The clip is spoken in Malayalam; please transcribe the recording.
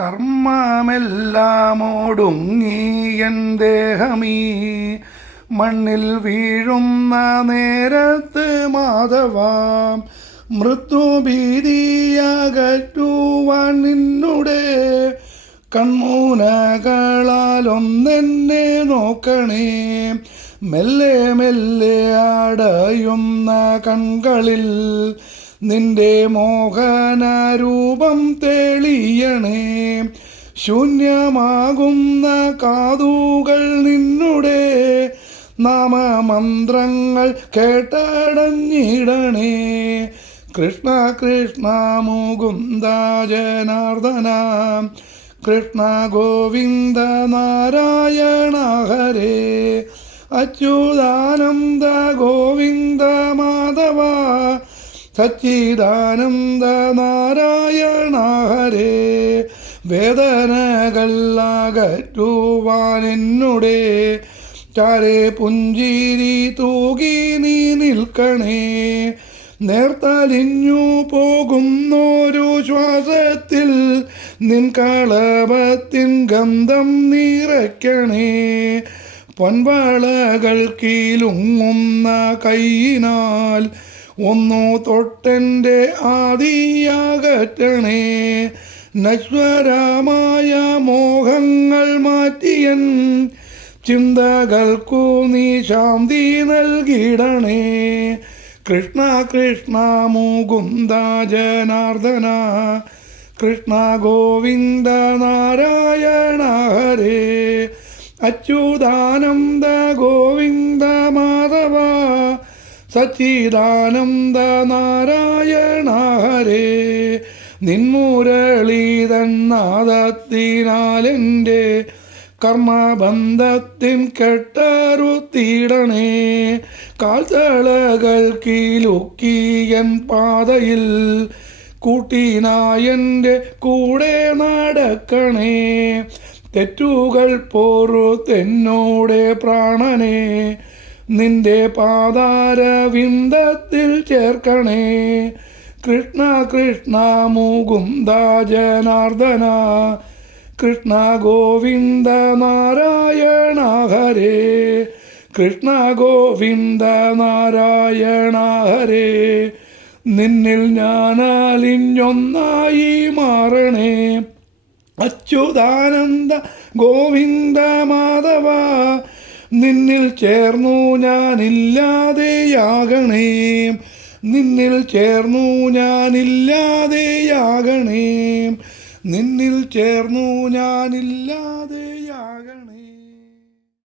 കർമ്മമെല്ലാം ഒടുങ്ങി എൻ ദേഹമീ. മണ്ണിൽ വീഴുന്ന നേരത്ത് മാധവാം മൃത്യുഭീതിയകറ്റുവാൻ നിന്നുടെ. കൺമൂനകളാലൊന്നെന്നെ നോക്കണേ. മെല്ലെ മെല്ലെ അടയുന്ന കൺകളിൽ നിന്റെ മോഹനരൂപം തെളിയണേ. ശൂന്യമാകുന്ന കാതുകൾ നിന്നുടെ നാമമന്ത്രങ്ങൾ കേട്ടടഞ്ഞിടണേ. കൃഷ്ണ കൃഷ്ണ മുകുന്ദ ജനാർദ്ദന. കൃഷ്ണ ഗോവിന്ദ നാരായണ ഹരേ. അച്യുതാനന്ദ ഗോവിന്ദ സച്ചിദാനന്ദ നാരായണ ഹരേ വേദനകളകറ്റുവാൻ ചാരേ ചാരെ പുഞ്ചിരി തൂകി നീ നിൽക്കണേ. നേർത്തലിഞ്ഞു പോകുന്നൊരു ശ്വാസത്തിൽ നിൻ കളപത്തിൻ ഗന്ധം നിറയ്ക്കണേ. പൊൻവളകൾ കീലുങ്ങുന്ന കൈയിനാൽ ഒന്നു തൊട്ടെന്റെ ആദിയാകറ്റണേ. നശ്വരമായ മോഹങ്ങൾ മാറ്റിയൻ ചിന്തകൾക്കു നീ ശാന്തി നൽകിടണേ. കൃഷ്ണ കൃഷ്ണ മുകുന്ദ ജനാർദ്ദന കൃഷ്ണ ഗോവിന്ദ നാരായണ ഹരേ. അച്യുതാനന്ദ ഗോവിന്ദ മാധവ സച്ചിദാനന്ദ നാരായണ ഹരേ നിൻമുരളീതന്നാദത്തിനാലെന്റെ കർമ്മബന്ധത്തിൻ കെട്ടറുത്തിടണേ കാൽത്തളകൾ കീലുക്കിയൻ പാതയിൽ കൂട്ടിനായന്റെ കൂടെ നടക്കണേ തെറ്റുകൾ പോറു തെന്നോടെ പ്രാണനെ നിന്റെ പാതാരവിന്ദത്തിൽ ചേർക്കണേ. കൃഷ്ണ കൃഷ്ണ മുകുന്ദ ജനാർദ്ദന. കൃഷ്ണ ഗോവിന്ദ നാരായണ ഹരേ. കൃഷ്ണ ഗോവിന്ദ നാരായണ ഹരേ. നിന്നിൽ ഞാനാലിഞ്ഞൊന്നായി മാറണേ. അച്യുതാനന്ദ ഗോവിന്ദ മാധവ. നിന്നിൽ ചേർന്നു ഞാനില്ലാതെയാകണേ. നിന്നിൽ ചേർന്നു ഞാനില്ലാതെയാകണേ. നിന്നിൽ ചേർന്നു ഞാനില്ലാതെയാകണേ.